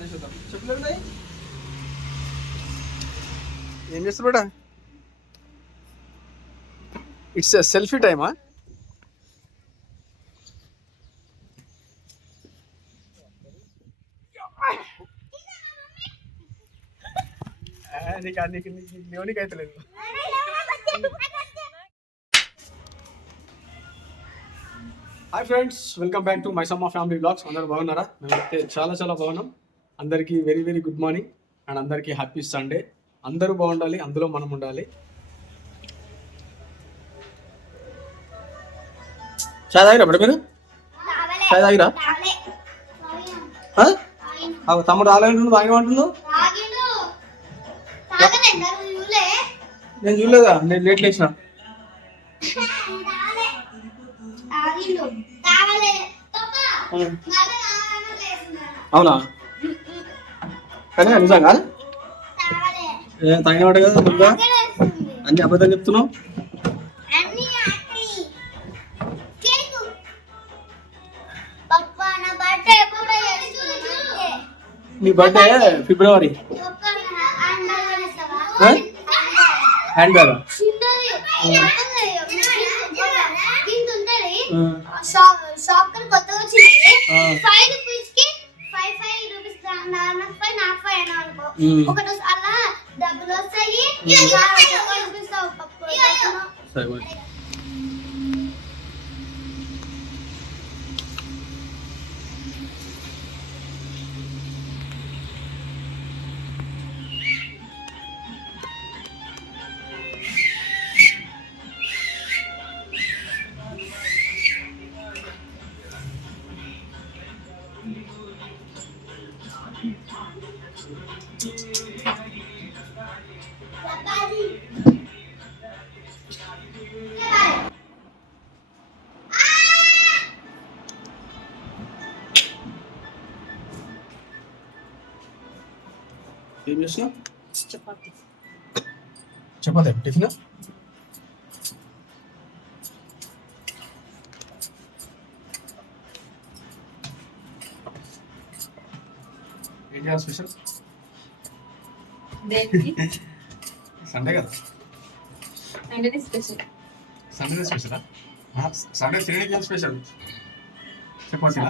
పని చూద్దాం. చెప్పలేదు ఏం చేస్తారు బేటా? ఇట్స్ సెల్ఫీ టైమా? నీకు అయితే లేదు. Hi friends, welcome back to Maisamma family blogs. అందరూ బాగున్నారా? మేమైతే చాలా బాగున్నాం. అందరికీ వెరీ గుడ్ మార్నింగ్ అండ్ అందరికీ హ్యాపీ సండే. అందరూ బాగుండాలి, అందులో మనం ఉండాలి. చాయ్ తాగిరా మేడం? మీరు చాయ్ తాగిరా? తమ్ముడు రాలేంటుండు, తాగేమంటుండు. నేను చూడలేదా, నేను లేట్ లేచిన. అవునా? కానీ నిజంగా తాగినవాడు కదా ముందుగా అన్ని అబద్ధం చెప్తున్నావు. నీ బర్త్డే ఫిబ్రవరి. హ్యాండ్ బ్యాగ్ ఏం చేస్తున్నావు? చపాతీ టిఫిన్. ఏం చేయాలి స్పెషల్? సండే కదా, సండే స్పెషల్. సండే తినడానికి స్పెషల్ చపాతీ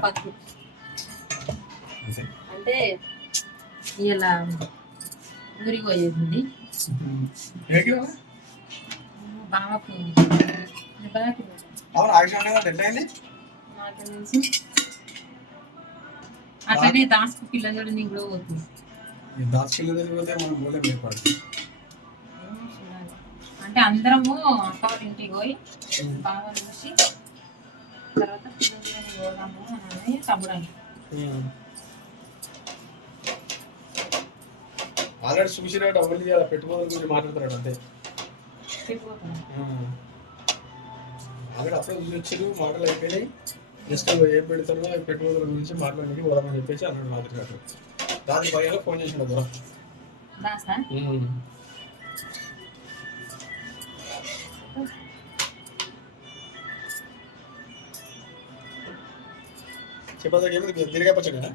అంటే ఇలా ఊరికి పోయేది బావకు. అట్లనే దాసు పిల్లలు నీకు కూడా పోతుంది. అంటే అందరము అక్క ఇంటికి పోయి బావ చూసి తర్వాత పిల్లలు పోదాము అని తమ్ముడు ఆల్రెడీ చూసిరా డబ్బులు చేయాలి, పెట్టుబడుల గురించి మాట్లాడతాడు అంతే. ఆల్రెడీ అప్పుడే చూసి వచ్చారు, మాటలు అయిపోయినాయి. నెక్స్ట్ ఏం పెడతారో పెట్టుబడుల గురించి మాట్లాడి పోదామని చెప్పేసి అన్నాడు మాట్లాడారు. రాత్రి 10 గంటలకు ఫోన్ చేసిన కదా. చెప్పదా తిరిగా పచ్చడా?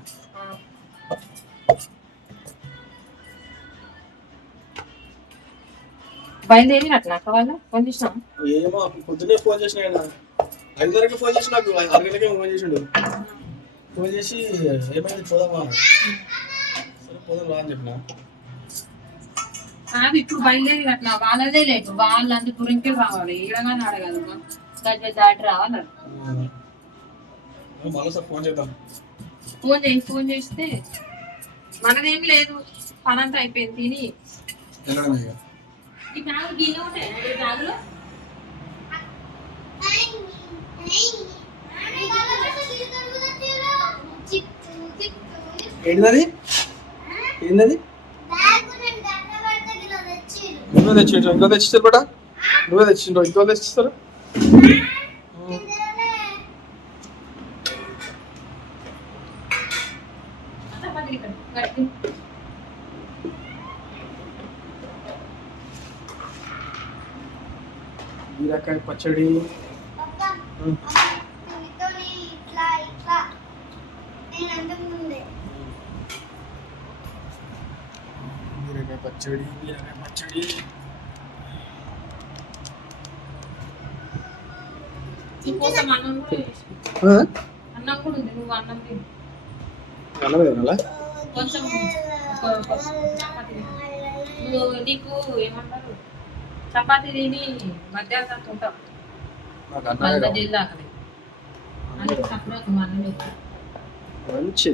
బయలుదేరి అట్లా వాళ్ళు ఫోన్ చేసినా. ఏమో పొద్దున్నే ఫోన్ చేసిన, 5:30కి ఫోన్ చేసి, నాకు 6 గంటలకే ఫోన్ చేసిండు. ఫోన్ చేసి ఏమైంది పోదామా, సరే పోదాం రా అని చెప్పిన. ఇప్పుడు బయలుదేరి అట్లా వాళ్ళదే లేదు, వాళ్ళందరూ గురించి రావాలి. ఈడగానే అడగదు, గజ దాటి రావాలి. మరోసారి ఫోన్ చేద్దాం. ఫోన్ చేస్తే మనదేం లేదు, పనంతా అయిపోయింది. తిని ఈ బ్యాగ్ గిన్నె ఉంటాయి బ్యాగులో. ఏంటది? ఏంటది? నువ్వే తెచ్చిండు, ఇంకో తెచ్చిస్తారు బట. నువ్వే తెచ్చిండు, ఇంకో తెచ్చిస్తారు. బీరకాయ పచ్చడి, పచ్చడి పచ్చడి. ఇంకోసం అన్నం కూడా వేసి. అన్నం కూడా ఉంది, నువ్వు అన్నం తిను. అన్నది తినాలా? కొంచెం చపాతీ తిను. నువ్వు నీకు ఏమంటారు చపాతీ తిని మధ్యాహ్నం ఉంటావు నాకు మళ్ళీ అన్నమే జిల్లా అక్కడే అందుకే తప్పుడు నువ్వు అన్నం పెట్టు. మంచి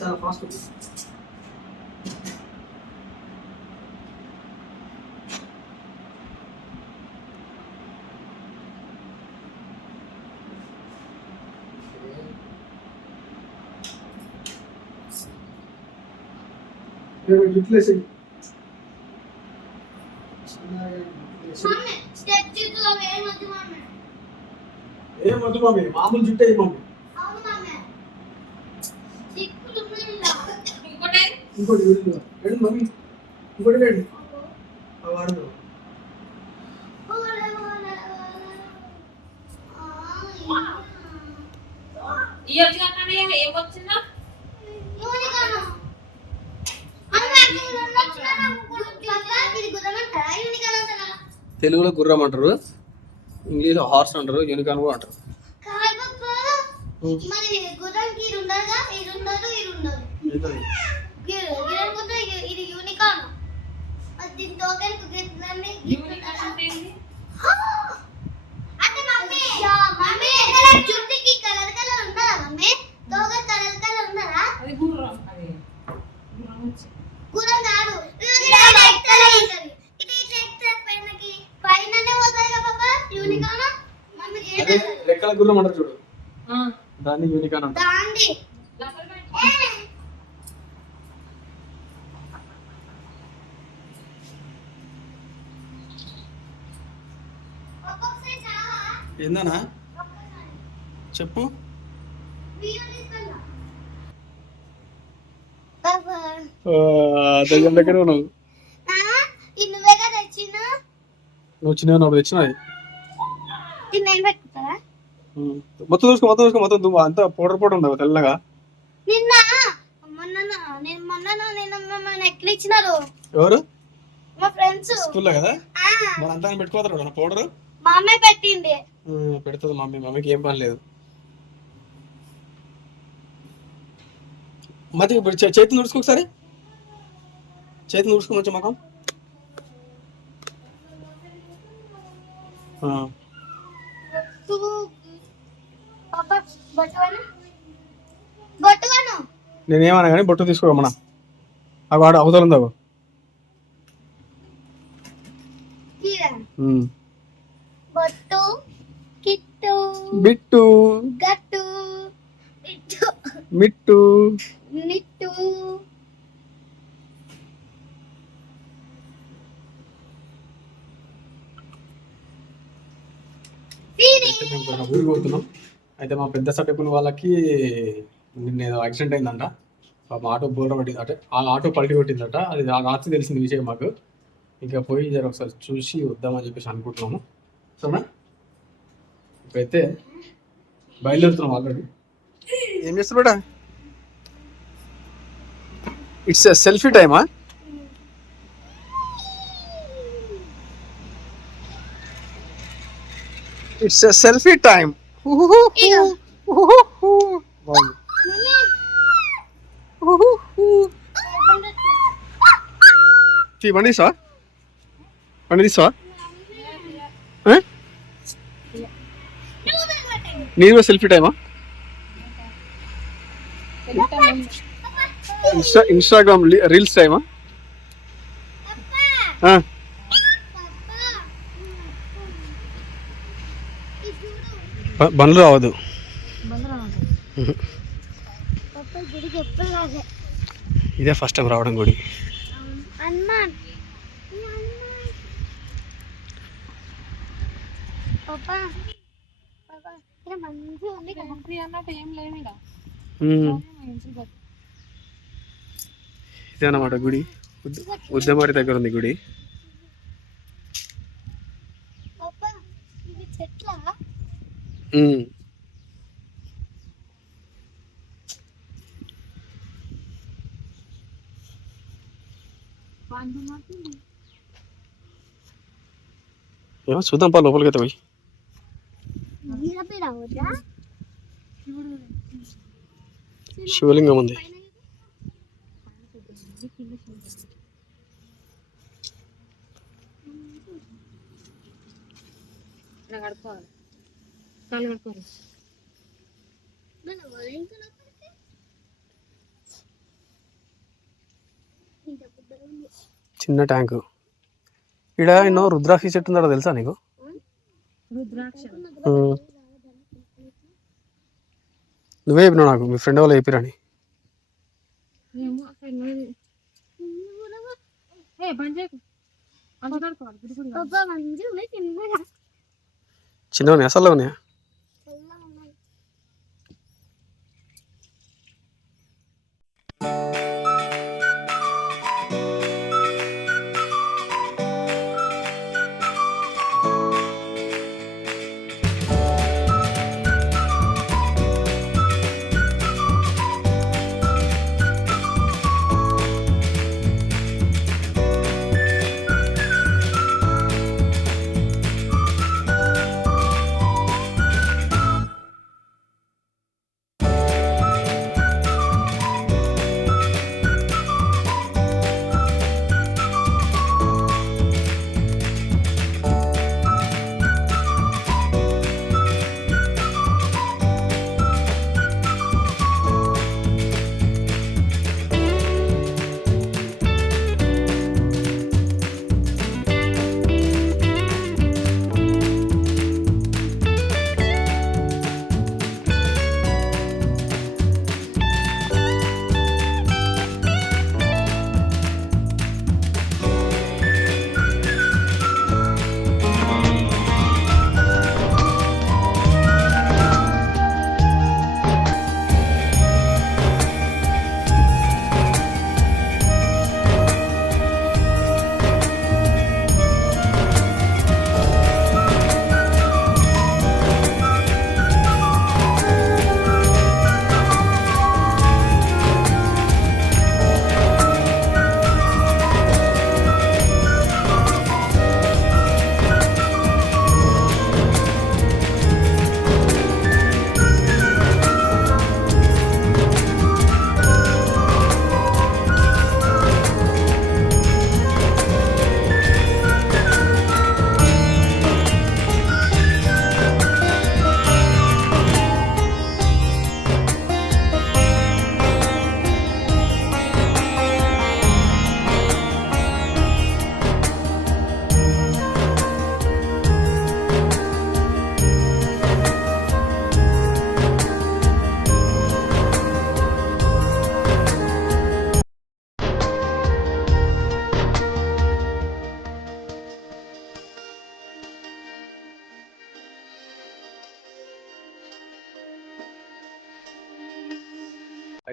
చాలా ఫాస్ట్. జుట్లేసి ఏం వద్దు మమ్మీ, మామూలు జుట్టే మమ్మీ. ఇంకోటి వేడు మమ్మీ, ఇంకోటి వేడు వాడు. ఈ వచ్చిన ఏమొచ్చిందా తెలుగులో గుర్రం అంటారు, ఇంగ్లీష్లో హార్స్ అంటారు, యూనికార్న్ కూడా అంటారు. అది గుర్రం, అది గుర్రం వచ్చి అదే రెక్కల గుర్రం అంటారు చూడు, దాన్ని యూనికార్న్ అంటారు. ఏందన్నా చెప్పు. దగ్గర దగ్గర నువ్వు చిన్న ఉన్నప్పుడు తెచ్చినది. మొత్తం చూసుకో మొత్తం చూసుకో మొత్తం దుమ్ము అంతా పౌడర్ పౌడర్ ఉంది తెల్లగా. ఎవరు? మా ఫ్రెండ్స్ స్కూల్లో కదా, మన అంతా పెట్టుకోతారు కదా పౌడర్. మా అమ్మాయి పెట్టింది. పెడుతుంది మమ్మీ, మమ్మీకి ఏం పని లేదు. మతి ఇప్పుడు చేతిని తుడుచుకో ఒకసారి, చేతిని తుడుచుకో మంచి మకం. నేనేమన్నా కానీ బొట్టు తీసుకోమన్నా, అవి ఆడ అవతల ఉందా బొట్టు కిట్టు బిట్టు గట్టు మిట్టు నిట్టు ఊరికి పోతున్నాం. అయితే మా పెద్ద సటకుని వాళ్ళకి నిన్న యాక్సిడెంట్ అయిందంట. మా ఆటో బోర్ర పట్టింది, అంటే ఆ ఆటో పల్టీ కొట్టిందట. అది రాత్రి తెలిసిన విషయం మాకు. ఇంకా పోయి జర ఒకసారి చూసి వద్దామని చెప్పేసి అనుకుంటున్నాము. సరేనా, ఇప్పుడైతే బయలుదేరుతున్నాం ఆల్రెడీ. ఏం చేస్తున్నా? ఇట్స్ సెల్ఫీ టైమా? It's selfie time. బండి తీసా, బండి తీసా. నీది కూడా సెల్ఫీ టైమా? ఇన్స్టాగ్రామ్ రీల్స్ టైమా? బండ్లు రావద్దు. ఇదే ఫస్ట్ టైం రావడం గుడి. ఇదే అన్నమాట గుడి. ఉద్దమారి దగ్గర ఉంది గుడి. పాపా ఇవి చెట్లా? ఏమో చూద్దాం పా లోపలికి అయితే పోయి. శివలింగం ఉంది. కడుక్కోవాలి, కాలు కడుక్కోవాలి. చిన్న ట్యాంకు. ఇక్కడ ఎన్నో రుద్రాక్షి చెట్టు ఉందా తెలుసా నీకు? రుద్రాక్ష నువ్వే చెప్పినావు నాకు, మీ ఫ్రెండ్ వాళ్ళు చెప్పిరని. చిన్నవని అసలు ఉన్నాయా?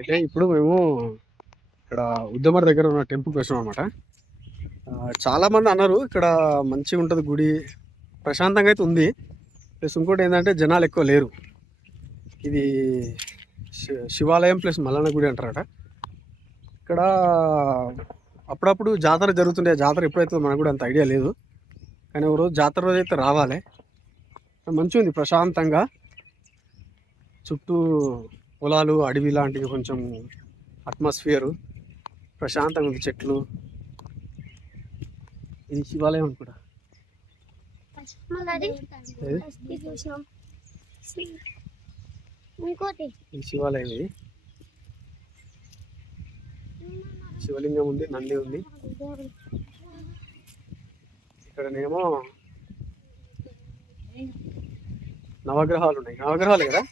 అయితే ఇప్పుడు మేము ఇక్కడ ఉద్దమర్ దగ్గర ఉన్న టెంపుల్కి వచ్చినాం అనమాట. చాలామంది అన్నారు ఇక్కడ మంచిగా ఉంటుంది గుడి, ప్రశాంతంగా అయితే ఉంది. ప్లస్ ఇంకోటి ఏంటంటే జనాలు ఎక్కువ లేరు. ఇది శివాలయం ప్లస్ మల్లన్న గుడి అంటారట. ఇక్కడ అప్పుడప్పుడు జాతర జరుగుతుండే, జాతర ఎప్పుడైతే మనకు కూడా అంత ఐడియా లేదు. కానీ ఒక రోజు జాతర రోజు అయితే రావాలి. మంచిగా ఉంది ప్రశాంతంగా, చుట్టూ పొలాలు అడవి లాంటివి, కొంచెం అట్మాస్ఫియరు ప్రశాంతంగా ఉంది, చెట్లు. ఇది శివాలయం అనుకుంటా. ఇది శివాలయం. ఇది శివలింగం ఉంది, నంది ఉంది. ఇక్కడనేమో నవగ్రహాలు ఉన్నాయి. నవగ్రహాలు కదా,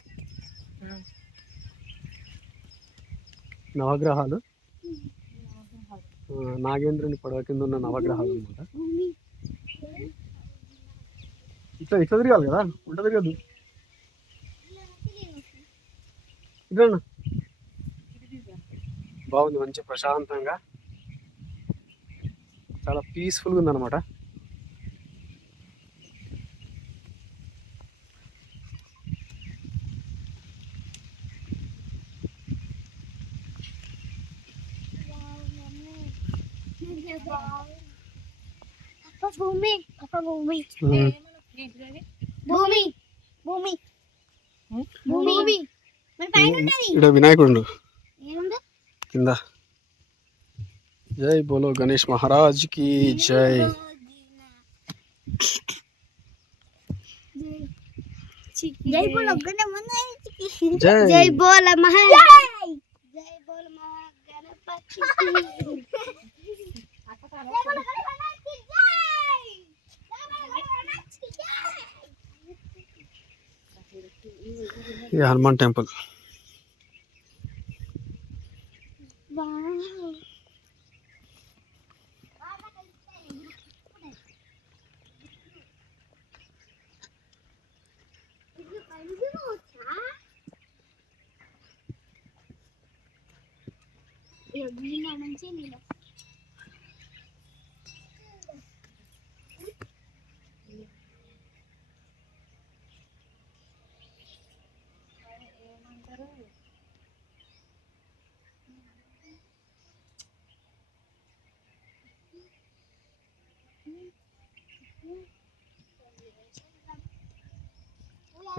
నవగ్రహాలు. నాగేంద్రుని పడవ కింద ఉన్న నవగ్రహాలు అనమాట. ఇట్లా ఇట్లా తిరగాలి కదా, ఉంట తిరగదు. ఇట్లా బాగుంది, మంచి ప్రశాంతంగా చాలా పీస్ఫుల్గా ఉందన్నమాట. భూమి భూమి ఏంటిది? భూమి భూమి భూమి మరి పైన ఉన్నది ఇక్కడ వినాయకుడు ఏముంది కింద. జై బోలో గణేష్ మహారాజ్ కి జై. జై బోలో జై. జై బోలో మహారాజ్ జై బోలో మహాగణపతి ఇది హనుమాన్ టెంపుల్.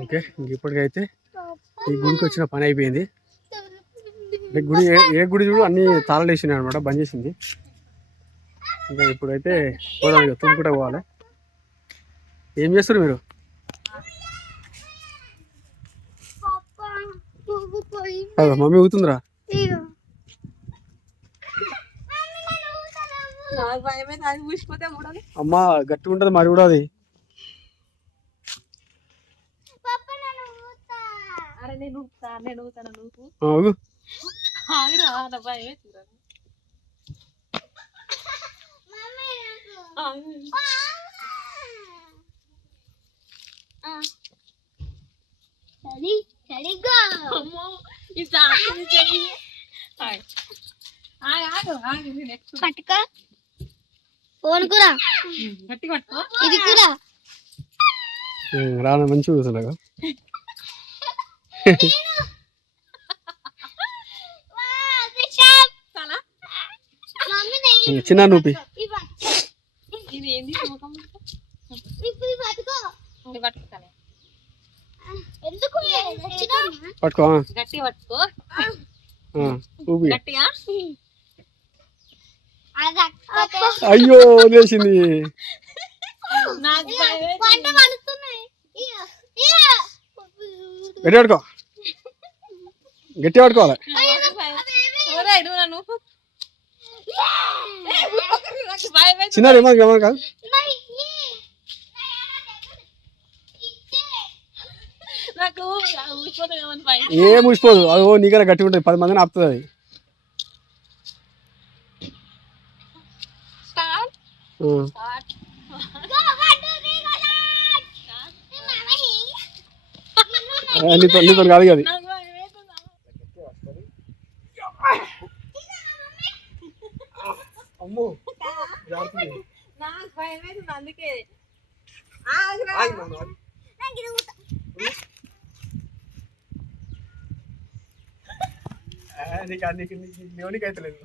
ఓకే, ఇప్పటికైతే ఈ గుడికి వచ్చిన పని అయిపోయింది. గుడి ఏ గుడి చూడు అన్ని తాళాలు వేసినాయి అనమాట, బంద్ చేసింది. ఇంకా ఇప్పుడైతే పోదాం, ఇక తుమ్ముకుంటా పోవాలి. ఏం చేస్తారు మీరు? మమ్మీ ఊతుందిరా. అమ్మా గట్టిగా ఉంటుంది మరి కూడా అది. ఆగు. పట్టుకో ఫోన్ కూర ఇది కూర రాన మంచిగా కూర్చున్నాగా. చిన్న నూపి పట్టుకో, గట్టి పట్టుకో, ఊపి. గట్టిగా. అయ్యో వదిలేసింది. నాకు గట్టి పట్టుకో, గట్టి పట్టుకోవాలి. చిన్న ఏమన్నా కాదు. ఏం ఊసిపోదు, అది నీకన్నా గట్టిగా ఉంటుంది. 10 మందిని ఆపుతుంది అది. నీతో కాదు అది. అమ్మో అందుకే నీకు అవుతలేదు.